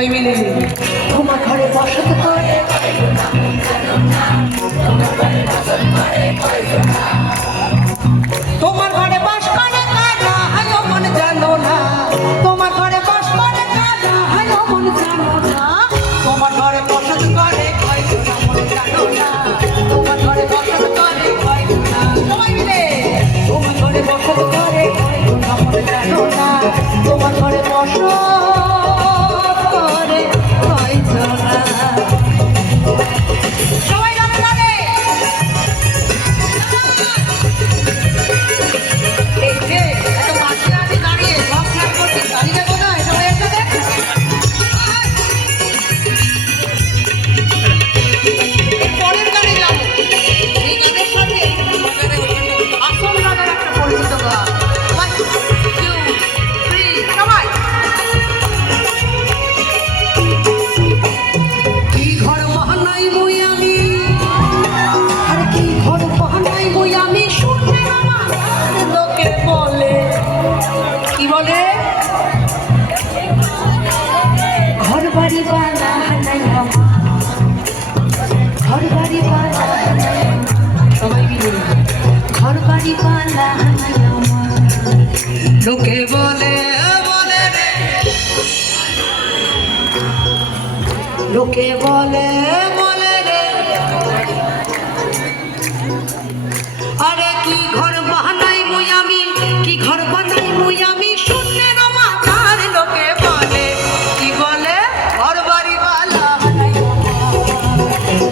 সবাই মিলে তোমার ঘরে বসত করে তোমার ঘরে বাস করে কারা হায় মন জানো না তোমার ঘরে বাস করে কারা হায় মন জানো না তোমার ঘরে বসত করে মন জানো না তোমার ঘরে বসত করে সবাই মিলে তোমার ঘরে বসত করে মন জানো না তোমার ঘরে বসত করে সবাই রাতে এই যে এত পাশে আছে দাঁড়িয়ে সব খেয়াল করছি দাঁড়িয়ে কোথায় সবাই একসাথে পরের গানে যাবো এই গানের সাথে আসল গানের একটা পরিচিত গান সবাই কি ঘর বহানাই বই আমি আর কি ঘর বহানাই বই আমি শুনতে আমার লোকে বলে কি বলে ঘর বাড়ি বানা নাই ঘর বাড়ি বানা সবাই মিলে ঘর বাড়ি বানা লোকে বলে বলে রে লোকে বলে বলে রে আরে কি ঘর বানাই মুই আমি কি ঘর বানাই মুই আমি শুনলে না মাথার লোকে বলে কি বলে ঘর বাড়ি বালা নাই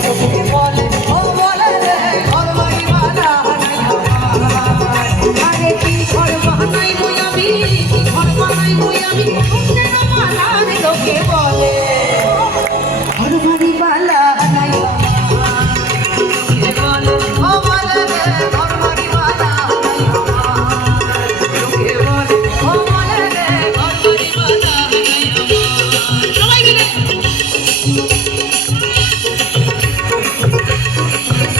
লোকে বলে ও বলে রে ঘর বাড়ি বালা নাই আরে কি ঘর বানাই মুই আমি কি ঘর বানাই মুই আমি শুনলে না মাথার লোকে বলে ঘর বাড়ি বালা নাই বলে ও বলে রে ঘর বাড়ি বালা নাই লোকে বলে ও বলে রে ঘর বাড়ি বালা নাই সবাই মিলে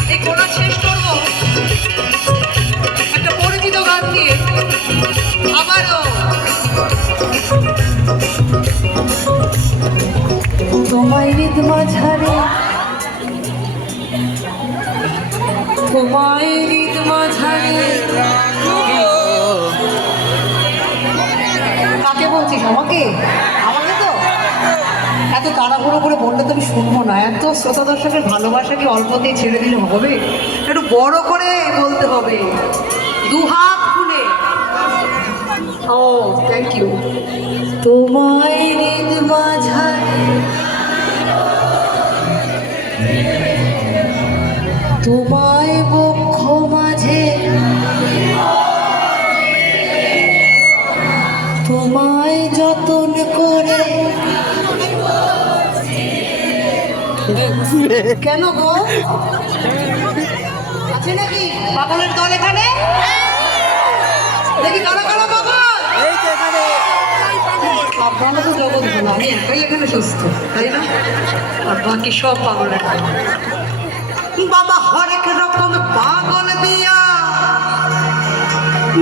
এই কোনা শেষ করবো একটা পরিচিত গান দিয়ে আবারও তোমায় হৃদ মাঝারে তোমায় হৃদ মাঝারে কাকে বলছিস আমাকে আমাকে তো এত তাড়াহুড়ো করে বললে তো আমি শুনবো না এত শ্রোতা দর্শকের ভালোবাসা কি অল্পতেই ছেড়ে দিলে হবে একটু বড় করে বলতে হবে দুহাত খুলে ও থ্যাংক ইউ তোমায় হৃদ মাঝারে তোমায় বক্ষ মাঝে তোমায় যতন করে কেন গো আছে নাকি পাগলের দল এখানে দেখি কারা কারা পাগল আপনারা তো জগৎ ভোলা আমি একাই এখানে সুস্থ তাই না আর বাকি সব পাগলের বাবা হরেক রকম পাগল দিয়া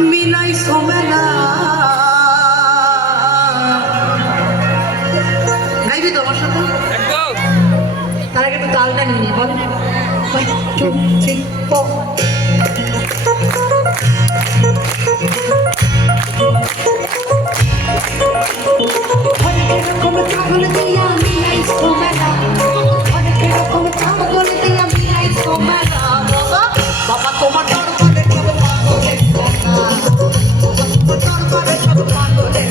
মিলাই সমেলা গাইবি তো আমার সাথে তার আগে একটু তালটা নিয়ে বল হরেক রকম পাগল দিয়া মিলাই সমেলা হরেক রকম পাগল দিয়া মিলাই সমেলা বাবা তোমার দরবারে সব পাগলের দরবারে সব পাগলের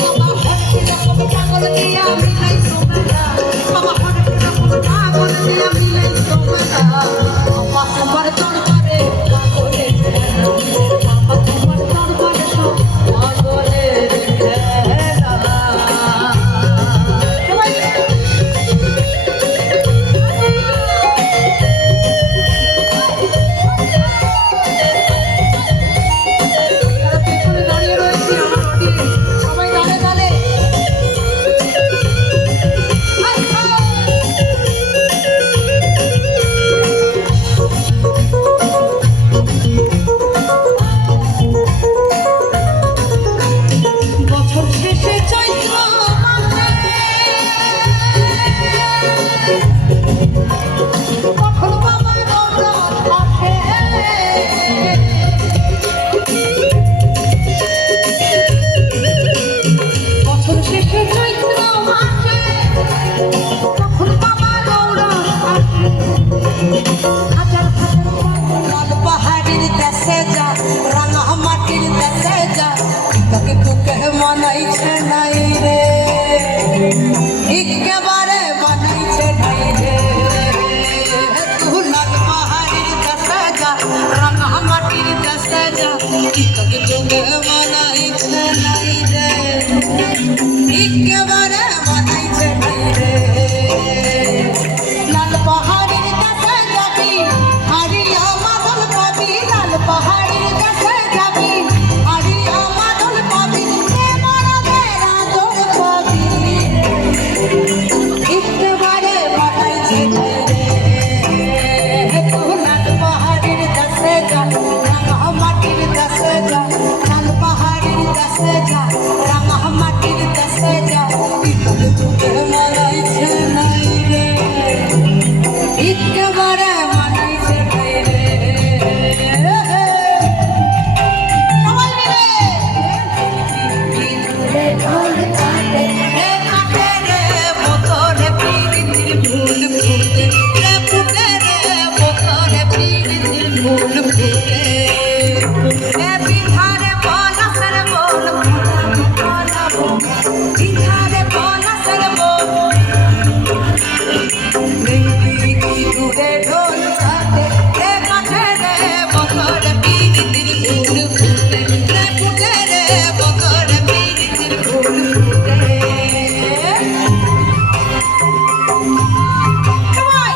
বাবা হরেক রকম পাগল দিয়া মিলাই সমেলা বাবা হরেক রকম পাগল দিয়া মিলাই সমেলা বাবা তোমার দরবারে পাগলের বাবা তোমার দরবারে সব পাগলের রাঙা মাটির দেশে যা কি তোকে তোকে মানাইছে নাই রে একেবারে মানাইছে নাই রে লাল পাহাড়ের দেশে যাবি হারিয়া মাদল পাবি লাল পাহাড়ের দেশে যাবি হারিয়া মাদল পাবি মরা দেরা তোর পাবি একেবারে মানাইছে নাই রে তু লাল পাহাড়ের দেশে যা রাঙা মাটির দেশে যা লাল পাহাড়ের দেশে যা রাঙা মাটির দেশে যা তোকে তোকে মানাইছে নাই রে একেবারে মানাইছে নাই রে সবাই মিলে ঢোল কাটে রে কাটে রে বোতলে পিরিতির ফুল ফুটে রে ফুটে রে বোতলে পিরিতির ফুল ফুটে রে পিঠারে পলাশের বল ফোটাবো পিঠারে পলাশের বল দূরে ঢোল কাটে রে কাটে রে বোতলে পিরিতির ফুল ফুটে রে ফুটে রে বোতলে পিরিতির ফুল ফুটে সবাই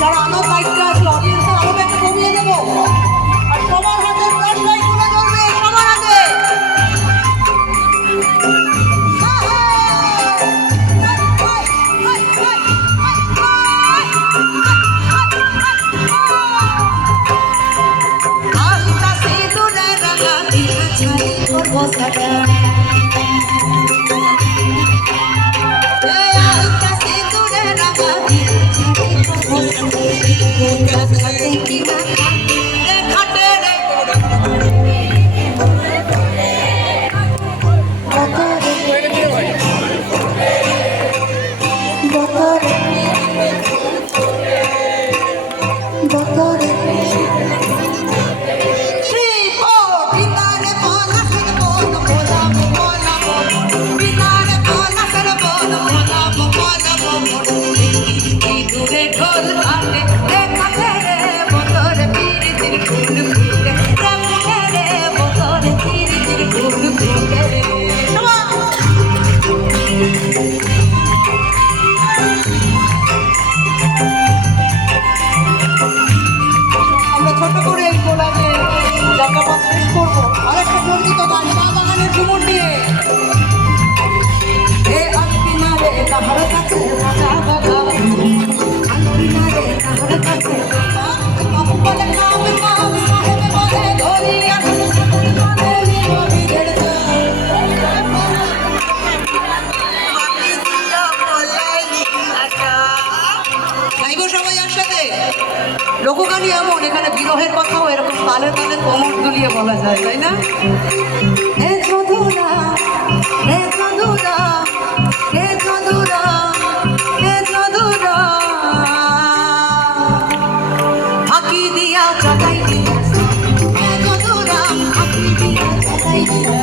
যারা আলো লাইটটা আছে অডিয়েন্সের আলোটা একটু কমিয়ে দেবো আর সবার হাতে ফ্ল্যাশ লাইট গুলো জ্বলবে সবার হাতে আলতা সিঁদুরে রাঙা দিয়া ছাই করবো সাদা আলতা সিঁদুরে রাঙা দিয়া ছাই করবো সাদা খাতে কি না রে খাটে রে দূরে ঢোল কাটে রে কাটে রে বোতল পিরিতির ফুল ফুটে রে ফুটে রে বোতল পিরিতির ফুল ফুটে আমরা ছোট করে এই গোলাপে যাত্রাপাত শেষ করবো আরেকটা পরিচিত গান চা বাগানের ঝুমুর দিয়ে এ আলপিনা রে তাহার কাছে বাগা বাগা আলপিনা রে তাহার কাছে বাবু বলে কাম কাম সাহেব বলে ধরি এখন বলে নিবিদের গাইবো সবাই একসাথে লোকগানই এমন এখানে বিরহের কথাও এরকম তালে তালে কোমর দুলিয়ে বলা যায় তাই না হে চঁদুরা হে চঁদুরা হে চঁদুরা হে চঁদুরা ফাঁকি দিয়া চাটাই দিয়া হে চঁদুরা ফাঁকি দিয়া চাটাই দিয়া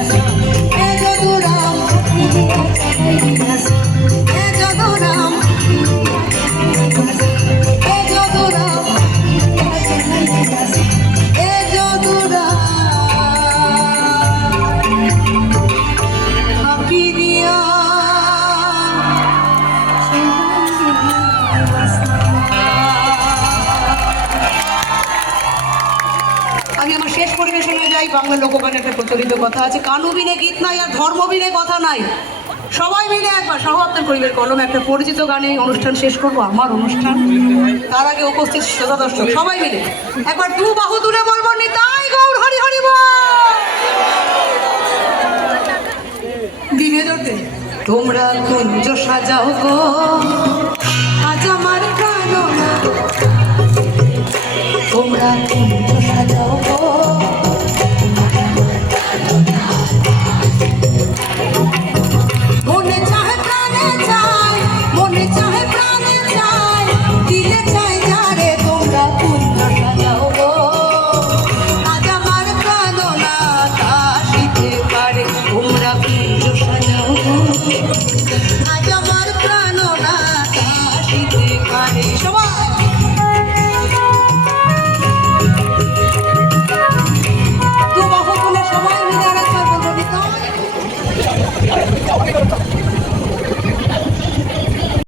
হে চঁদুরা ফাঁকি দিয়া চাটাই দিয়া হে চঁদুরা হে চঁদুরা এ যদুরা ফাঁকি দিয়া আমি আমার শেষ পরিবেশনে যাই বাংলা লোকগানে একটা প্রচলিত কথা আছে কানু বিনে গীত নাই আর ধর্ম বিনে কথা নাই সবাই মিলে একবার সহআত্মার পরিবেশ কলমে একটা পরিচিত গানে অনুষ্ঠান শেষ করবো আমার অনুষ্ঠান তার আগে উপস্থিত শ্রোতা দর্শক সবাই মিলে একবার দু বাহু তুলে বলবো নিতাই গৌর হরি হরি বল দিনে ধরতে তোমরা কুঞ্জ সাজাও গো আজ আমার প্রাণনা তোমরা কুঞ্জ সাজাও গো মনে চাহে প্রাণে চাই মনে চাহে প্রাণে চাই দিলে চাই যারে তোমরা কুঞ্জ সাজাও গো আজ আমার প্রাণনা কাশিতে পারে তোমরা কুঞ্জ সাজাও গো